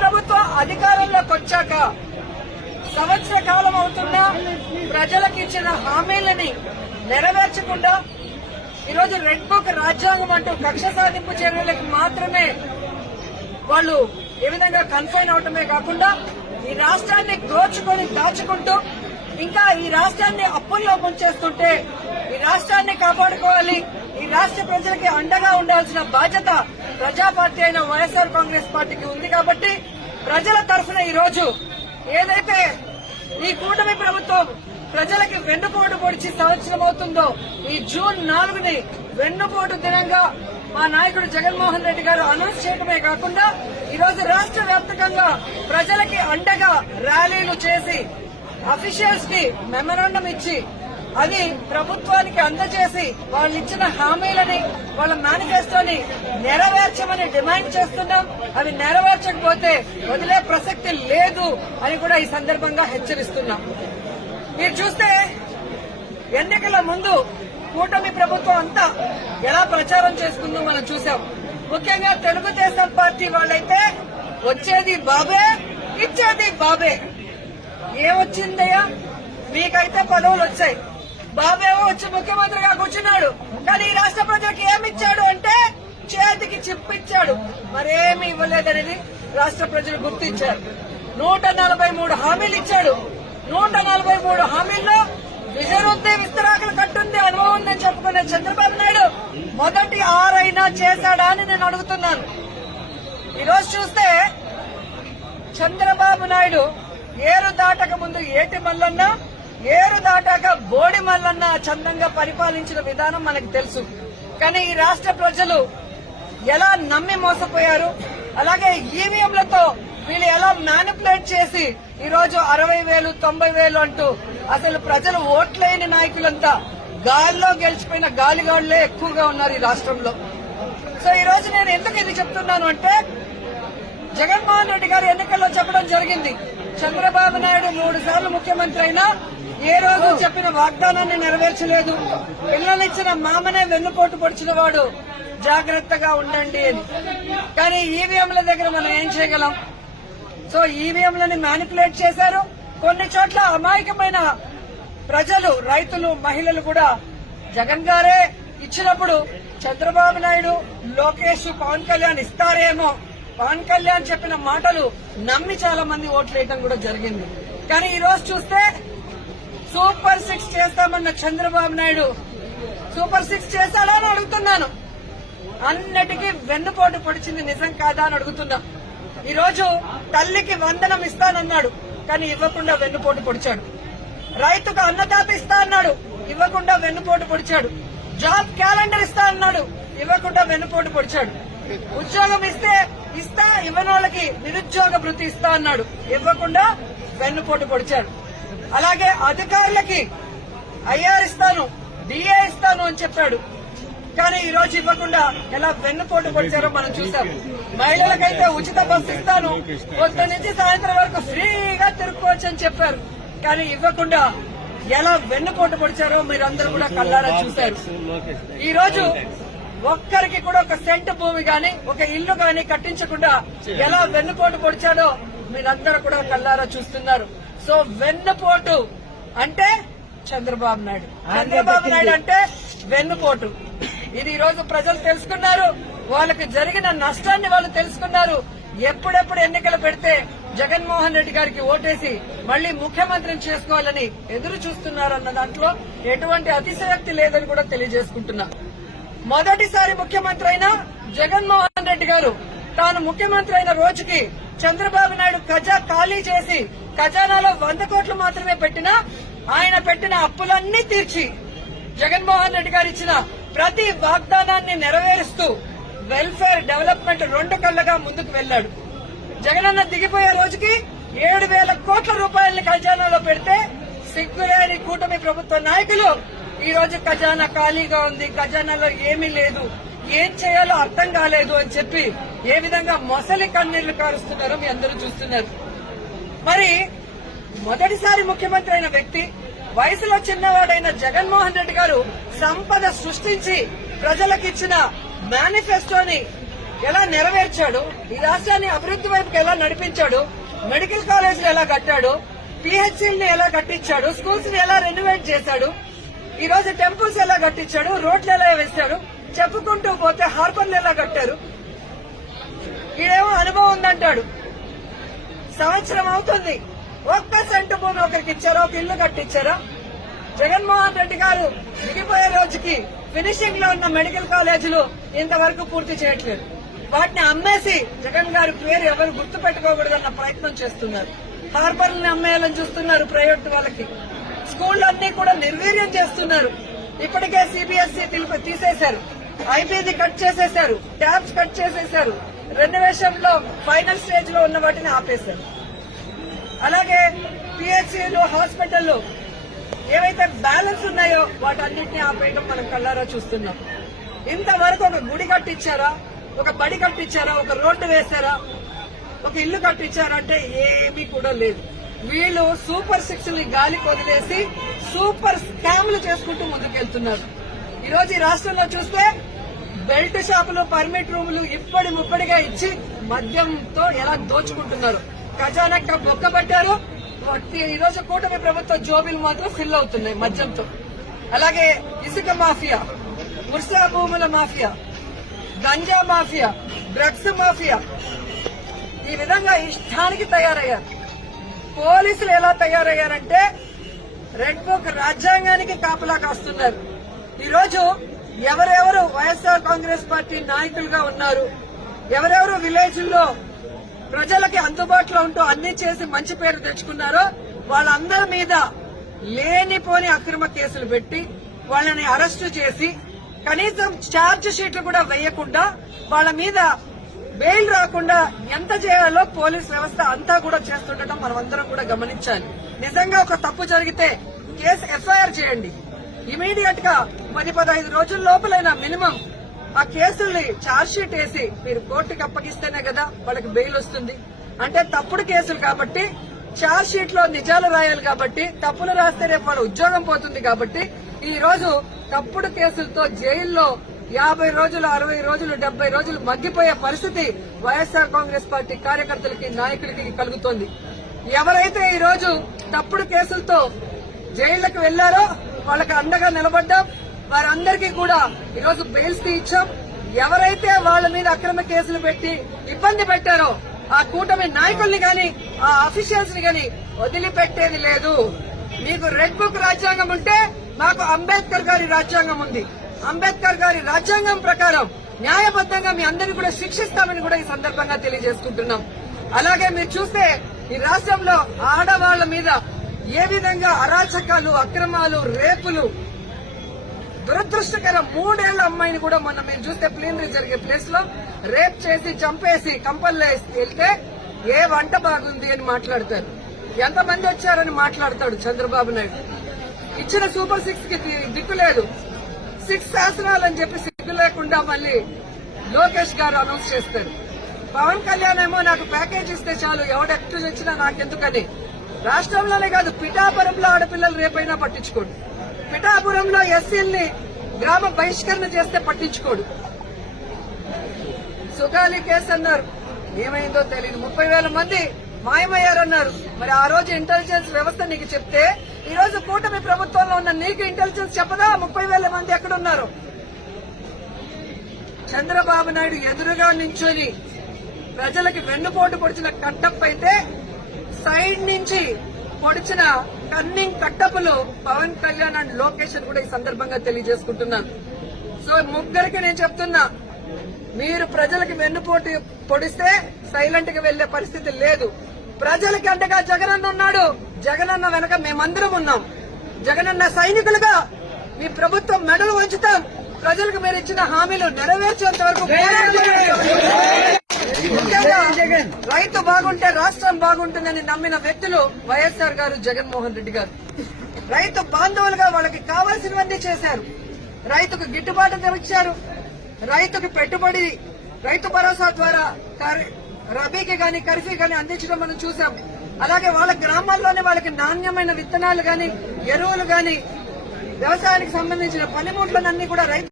ప్రభుత్వం అధికారంలోకి వచ్చాక సంవత్సర కాలం అవుతున్నా ప్రజలకు ఇచ్చిన హామీలని నెరవేర్చకుండా ఈరోజు రెడ్ బుక్ రాజ్యాంగం అంటూ కక్ష సాధింపు చర్యలకు మాత్రమే వాళ్ళు ఏ విధంగా కన్ఫైన్ అవటమే కాకుండా ఈ రాష్ట్రాన్ని దోచుకొని దాచుకుంటూ ఇంకా ఈ రాష్ట్రాన్ని అప్పుల్లో ముంచేస్తుంటే ఈ రాష్ట్రాన్ని కాపాడుకోవాలి, ఈ రాష్ట్ర ప్రజలకి అండగా ఉండాల్సిన బాధ్యత ప్రజా పార్టీ అయిన వైఎస్ఆర్ కాంగ్రెస్ పార్టీకి ఉంది. కాబట్టి ప్రజల తరఫున ఈ రోజు ఏదైతే ఈ కూటమి ప్రభుత్వం ప్రజలకి వెన్నుపోటు పొడిచి సంవత్సరం అవుతుందో ఈ జూన్ 4ని వెన్నుపోటు దినంగా మా నాయకుడు జగన్మోహన్ రెడ్డి గారు అనౌన్స్ చేయడమే కాకుండా ఈ రోజు రాష్ట్ర వ్యాప్తంగా ప్రజలకి అండగా ర్యాలీలు చేసి అఫీషియల్స్ కి మెమరాండం ఇచ్చి అది ప్రభుత్వానికి అందజేసి వాళ్ళు ఇచ్చిన హామీలని వాళ్ళ మేనిఫెస్టోని నెరవేర్చమని డిమాండ్ చేస్తున్నాం. అవి నెరవేర్చకపోతే వదిలే ప్రసక్తి లేదు అని కూడా ఈ సందర్భంగా హెచ్చరిస్తున్నాం. మీరు చూస్తే ఎన్నికల ముందు కూటమి ప్రభుత్వం అంతా ఎలా ప్రచారం చేసుకుందో మనం చూసాం. ముఖ్యంగా తెలుగుదేశం పార్టీ వాళ్ళైతే వచ్చేది బాబే, ఇచ్చేది బాబే. ఏమొచ్చిందయ్యా? మీకైతే పదవులు వచ్చాయి, బాబేవో వచ్చి ముఖ్యమంత్రిగా కూర్చున్నాడు. కానీ ఈ రాష్ట్ర ప్రజలకు ఏమిచ్చాడు అంటే చేతికి చిప్పిచ్చాడు, మరేమి ఇవ్వలేదనేది రాష్ట్ర ప్రజలు గుర్తించారు. 143 హామీలు ఇచ్చాడు. 143 హామీల్లో విజయరుద్ది విస్తరాకులు కట్టుంది, అనుభవం ఉందని చెప్పుకునే చంద్రబాబు నాయుడు మొదటి 6 అయినా చేశాడా అని నేను అడుగుతున్నాను. ఈరోజు చూస్తే చంద్రబాబు నాయుడు ఏరు దాటక ముందు ఏటి మల్లన్న, ఏరు దాటాక బోడి మల్లన్న చందంగా పరిపాలించిన విధానం మనకు తెలుసు. కానీ ఈ రాష్ట్ర ప్రజలు ఎలా నమ్మి మోసపోయారు, అలాగే ఈవీఎంలతో వీళ్ళు ఎలా మ్యానిపులేట్ చేసి ఈ రోజు 60,000 90,000 అంటూ అసలు ప్రజలు ఓట్లేని నాయకులంతా గాల్లో గెలిచిపోయిన గాలిగాళ్లే ఎక్కువగా ఉన్నారు ఈ రాష్ట్రంలో. సో ఈ రోజు నేను ఎందుకు ఇది చెప్తున్నాను అంటే జగన్మోహన్ రెడ్డి గారు ఎన్నికల్లో చెప్పడం జరిగింది, చంద్రబాబు నాయుడు 3 సార్లు ముఖ్యమంత్రి అయినా ఏ రోజు చెప్పిన వాగ్దానాన్ని నెరవేర్చలేదు, పిల్లలిచ్చిన మామనే వెన్నుపోటు పొడిచిన వాడు, జాగ్రత్తగా ఉండండి అని. కానీ ఈవీఎంల దగ్గర మనం ఏం చేయగలం? సో ఈవీఎంలని మ్యానిపులేట్ చేశారు. కొన్ని చోట్ల అమాయకమైన ప్రజలు, రైతులు, మహిళలు కూడా జగన్ గారే ఇచ్చినప్పుడు చంద్రబాబు నాయుడు, లోకేష్, పవన్ కళ్యాణ్ ఇస్తారేమో, పవన్ కళ్యాణ్ చెప్పిన మాటలు నమ్మి చాలా మంది ఓట్లేయడం కూడా జరిగింది. కానీ ఈ రోజు చూస్తే సూపర్ 6 చేస్తామన్న చంద్రబాబు నాయుడు సూపర్ 6 చేశాడా అని అడుగుతున్నాను. అన్నిటికీ వెన్నుపోటు పొడిచింది నిజం కాదా అని అడుగుతున్నా. ఈ రోజు తల్లికి వందనం ఇస్తానన్నాడు, కానీ ఇవ్వకుండా వెన్నుపోటు పొడిచాడు. రైతుకు అన్నదాత ఇస్తా అన్నాడు, ఇవ్వకుండా వెన్నుపోటు పొడిచాడు. జాబ్ క్యాలెండర్ ఇస్తా అన్నాడు, ఇవ్వకుండా వెన్నుపోటు పొడిచాడు. ఉద్యోగం ఇస్తా ఇవ్వని వాళ్ళకి నిరుద్యోగ భృతి ఇస్తా అన్నాడు, ఇవ్వకుండా వెన్నుపోటు పొడిచాడు. అలాగే అధికారులకి ఐఆర్ ఇస్తాను, డిఏ ఇస్తాను అని చెప్పాడు, కానీ ఈ రోజు ఇవ్వకుండా ఎలా వెన్నుపోటు పొడిచారో మనం చూసాం. మహిళలకైతే ఉచిత బస్సు ఇస్తాను, పొద్దు నుంచి సాయంత్రం వరకు ఫ్రీగా తిరుక్కోవచ్చు అని చెప్పారు, కానీ ఇవ్వకుండా ఎలా వెన్నుపోటు పొడిచారో మీరందరూ కూడా కళ్ళారా చూశారు. ఈ రోజు ఒక్కరికి కూడా ఒక సెంటు భూమి గాని, ఒక ఇల్లు గాని కట్టించకుండా ఎలా వెన్నుపోటు పొడిచాడో మీరందరూ కూడా కళ్ళారా చూస్తున్నారు. సో వెన్నుపోటు అంటే చంద్రబాబు నాయుడు, చంద్రబాబు నాయుడు అంటే వెన్నుపోటు. ఇది ఈ రోజు ప్రజలు తెలుసుకున్నారు. వాళ్ళకి జరిగిన నష్టాన్ని వాళ్ళు తెలుసుకున్నారు. ఎప్పుడెప్పుడు ఎన్నికలు పెడితే జగన్మోహన్ రెడ్డి గారికి ఓటేసి మళ్లీ ముఖ్యమంత్రిని చేసుకోవాలని ఎదురు చూస్తున్నారన్న దాంట్లో ఎటువంటి అతిశయోక్తి లేదని కూడా తెలియజేసుకుంటున్నా. మొదటిసారి ముఖ్యమంత్రి అయిన జగన్మోహన్ రెడ్డి గారు తాను ముఖ్యమంత్రి అయిన రోజుకి చంద్రబాబు నాయుడు ఖాళీ చేసి ఖజానాలో 100 కోట్లు మాత్రమే పెట్టినా ఆయన పెట్టిన అప్పులన్నీ తీర్చి జగన్మోహన్ రెడ్డి గారు ఇచ్చిన ప్రతి వాగ్దానాన్ని నెరవేరుస్తూ వెల్ఫేర్ డెవలప్మెంట్ 2 కళ్లగా ముందుకు వెళ్లాడు. జగనన్న దిగిపోయే రోజుకి 7,000 కోట్ల రూపాయలని ఖజానాలో పెడితే సిగ్గులేని కూటమి ప్రభుత్వ నాయకులు ఈ రోజు ఖజానా ఖాళీగా ఉంది, ఖజానాలో ఏమీ లేదు, ఏం చేయాలో అర్థం కాలేదు అని చెప్పి ఏ విధంగా మొసలి కన్నీళ్లు కారుస్తున్నారో మీ అందరూ చూస్తున్నారు. మరి మొదటిసారి ముఖ్యమంత్రి అయిన వ్యక్తి, వయసులో చిన్నవాడైన జగన్మోహన్ రెడ్డి గారు సంపద సృష్టించి ప్రజలకిచ్చిన మేనిఫెస్టోని ఎలా నెరవేర్చాడు, ఈ రాష్ట్రాన్ని అభివృద్ధి వైపుకి ఎలా నడిపించాడు, మెడికల్ కాలేజీలు ఎలా కట్టాడు, పిహెచ్సిల్ని ఎలా కట్టించాడు, స్కూల్స్ ని ఎలా రెనోవేట్ చేశాడు, ఈ రోజు టెంపుల్స్ ఎలా కట్టించాడు, రోడ్లు ఎలా వేశాడు, చెప్పుకుంటూ పోతే హార్బర్లు ఎలా కట్టారు. ఈడేమో అనుభవం ఉందంటాడు. సంవత్సరం అవుతుంది, ఒక్క సెంటు భూమి ఒకరికి ఇచ్చారా, ఒక ఇల్లు కట్టించారా? జగన్మోహన్ రెడ్డి గారు దిగిపోయే రోజుకి ఫినిషింగ్ లో ఉన్న మెడికల్ కాలేజీలు ఇంతవరకు పూర్తి చేయట్లేదు. వాటిని అమ్మేసి జగన్ గారి పేరు ఎవరు గుర్తు పెట్టుకోకూడదన్న ప్రయత్నం చేస్తున్నారు. హార్బర్లను అమ్మేయాలని చూస్తున్నారు ప్రైవేట్ వాళ్ళకి. స్కూళ్లన్నీ కూడా నిర్వీర్యం చేస్తున్నారు. ఇప్పటికే సిబిఎస్ఈ తీసేశారు, ఐబీది కట్ చేసేశారు, ట్యాబ్స్ కట్ చేసేశారు, రెనోవేషన్ లో ఫైనల్ స్టేజ్ లో ఉన్న వాటిని ఆపేశారు. అలాగే పిహెచ్సిలు, హాస్పిటల్లో ఏవైతే బ్యాలెన్స్ ఉన్నాయో వాటన్నింటినీ ఆపేయడం మనం కళ్ళారా చూస్తున్నాం. ఇంతవరకు ఒక గుడి కట్టించారా, ఒక బడి కట్టించారా, ఒక రోడ్డు వేశారా, ఒక ఇల్లు కట్టించారంటే ఏమీ కూడా లేదు. వీళ్ళు సూపర్ సిక్స్ ని గాలి వదిలేసి సూపర్ స్కామ్లు చేసుకుంటూ ముందుకెళ్తున్నారు. ఈ రోజు ఈ రాష్ట్రంలో చూస్తే బెల్ట్ షాపులు, పర్మిట్ రూములు ఇప్పటి ముప్పటిగా ఇచ్చి మద్యంతో ఎలా దోచుకుంటున్నారు. ఖజానా బొక్కబట్టారు. ఈ రోజు కూటమి ప్రభుత్వ జోబీలు మాత్రం ఫిల్ అవుతున్నాయి మద్యంతో. అలాగే ఇసుక మాఫియా, ముర్సా భూముల mafia, ganja mafia, drugs mafia, ఈ విధంగా ఇష్టానికి తయారయ్యారు. పోలీసులు ఎలా తయారయ్యారంటే రెడ్ బుక్ రాజ్యాంగానికి కాపలా కాస్తున్నారు. ఈ రోజు ఎవరెవరు వైఎస్ఆర్ కాంగ్రెస్ పార్టీ నాయకులుగా ఉన్నారు, ఎవరెవరు విలేజ్ లో ప్రజలకి అందుబాటులో ఉంటూ అన్ని చేసి మంచి పేరు తెచ్చుకున్నారో వాళ్ళందరి మీద లేనిపోని అక్రమ కేసులు పెట్టి వాళ్ళని అరెస్టు చేసి కనీసం ఛార్జ్ షీట్లు కూడా వేయకుండా వాళ్ళ మీద బెయిల్ రాకుండా ఎంత చేయాలో పోలీస్ వ్యవస్థ అంతా కూడా చేస్తుండటం మనం అందరం కూడా గమనించాలి. నిజంగా ఒక తప్పు జరిగితే కేసు ఎఫ్ఐఆర్ చేయండి. ఇమీడియట్ గా 10-15 రోజుల లోపలైనా మినిమం ఆ కేసుల్ని ఛార్జ్ షీట్ వేసి మీరు కోర్టుకి అప్పగిస్తేనే కదా వాళ్ళకి బెయిల్ వస్తుంది. అంటే తప్పుడు కేసులు కాబట్టి ఛార్జ్ షీట్ లో నిజాలు రాయాలి కాబట్టి, తప్పులు రాస్తే రేపు వాళ్ళ ఉద్యోగం పోతుంది కాబట్టి ఈ రోజు తప్పుడు కేసులతో జైల్లో 50 రోజులు, 60 రోజులు, 70 రోజులు మగ్గిపోయే పరిస్థితి వైఎస్ఆర్ కాంగ్రెస్ పార్టీ కార్యకర్తలకి, నాయకులకి కలుగుతోంది. ఎవరైతే ఈ రోజు తప్పుడు కేసులతో జైళ్లకు వెళ్లారో వాళ్ళకి అండగా నిలబడ్డాం. వారందరికీ కూడా ఈ రోజు బెయిల్స్ ఇచ్చాం. ఎవరైతే వాళ్ళ మీద అక్రమ కేసులు పెట్టి ఇబ్బంది పెట్టారో ఆ కూటమి నాయకుల్ని గాని, ఆ అఫీషియల్స్ ని గాని వదిలిపెట్టేది లేదు. మీకు రెడ్ బుక్ రాజ్యాంగం ఉంటే మాకు అంబేద్కర్ గారి రాజ్యాంగం ఉంది. అంబేద్కర్ గారి రాజ్యాంగం ప్రకారం న్యాయబద్దంగా మీ అందరినీ కూడా శిక్షిస్తామని కూడా ఈ సందర్భంగా తెలియజేసుకుంటున్నాం. అలాగే మీరు చూస్తే ఈ రాష్ట్రంలో ఆడవాళ్ల మీద ఏ విధంగా అరాచకాలు, అక్రమాలు, రేపులు, దురదృష్టకరం 3 ఏళ్ల అమ్మాయిని కూడా మొన్న మీరు చూస్తే ప్లీనరీ జరిగే ప్లేస్ లో రేప్ చేసి చంపేసి కంపల్లో వెళ్తే ఏ వంట బాగుంది అని మాట్లాడతారు, ఎంతమంది వచ్చారని మాట్లాడతాడు చంద్రబాబు నాయుడు. ఇచ్చిన సూపర్ 6 కి దిక్కు లేదు. 6 శాసనాలని చెప్పి సిగ్గు లేకుండా మళ్ళీ లోకేష్ గారు అనౌన్స్ చేస్తారు. పవన్ కళ్యాణ్ ఏమో నాకు ప్యాకేజ్ ఇస్తే చాలు, ఎవడెక్టు వచ్చినా నాకెందుకని. రాష్ట్రంలోనే కాదు పిఠాపురంలో ఆడపిల్లలు రేపైనా పట్టించుకోడు. పిఠాపురంలో ఎస్సీల్ని గ్రామ బహిష్కరణ చేస్తే పట్టించుకోడు. సుగాలి కేసు అన్నారు, ఏమైందో తెలియదు. 30,000 మంది మాయమయ్యారన్నారు. మరి ఆ రోజు ఇంటెలిజెన్స్ వ్యవస్థ నీకు చెప్తే ఈ రోజు కూటమి ప్రభుత్వంలో ఉన్న నీకు ఇంటెలిజెన్స్ చెప్పదా 30,000 మంది ఎక్కడున్నారు? చంద్రబాబు నాయుడు ఎదురుగా నించొని ప్రజలకి వెన్నుపోటు పొడిచిన కట్టప్ప అయితే సైడ్ నుంచి పొడిచిన కన్నింగ్ కట్టపులు పవన్ కళ్యాణ్ అండ్ లోకేష్ అని కూడా ఈ సందర్భంగా తెలియజేసుకుంటున్నాను. సో ముగ్గురికి నేను చెప్తున్నా, మీరు ప్రజలకి వెన్నుపోటు పొడిస్తే సైలెంట్ గా వెళ్లే పరిస్థితి లేదు. ప్రజలకి అండగా జగనన్న ఉన్నాడు. జగనన్న వెనక మేమందరం ఉన్నాం. జగనన్న సైనికులుగా మీ ప్రభుత్వం మెడలు వంచుతాం. ప్రజలకు మీరు ఇచ్చిన హామీలు నెరవేర్చేంత వరకు రైతు బాగుంటే రాష్ట్రం బాగుంటుందని నమ్మిన వ్యక్తులు వైఎస్ఆర్ గారు, జగన్మోహన్ రెడ్డి గారు. రైతు బాంధవులుగా వాళ్ళకి కావాల్సినవన్నీ చేశారు. రైతుకు గిట్టుబాటు ధర ఇచ్చారు. రైతుకు పెట్టుబడి రైతు భరోసా ద్వారా రబీకి గాని, ఖరీఫీ గాని అందించడం మనం చూసాం. అలాగే వాళ్ళ గ్రామాల్లోనే వాళ్ళకి నాణ్యమైన విత్తనాలు గాని, ఎరువులు గాని, వ్యవసాయానికి సంబంధించిన పనిముట్లనన్నీ కూడా రైతు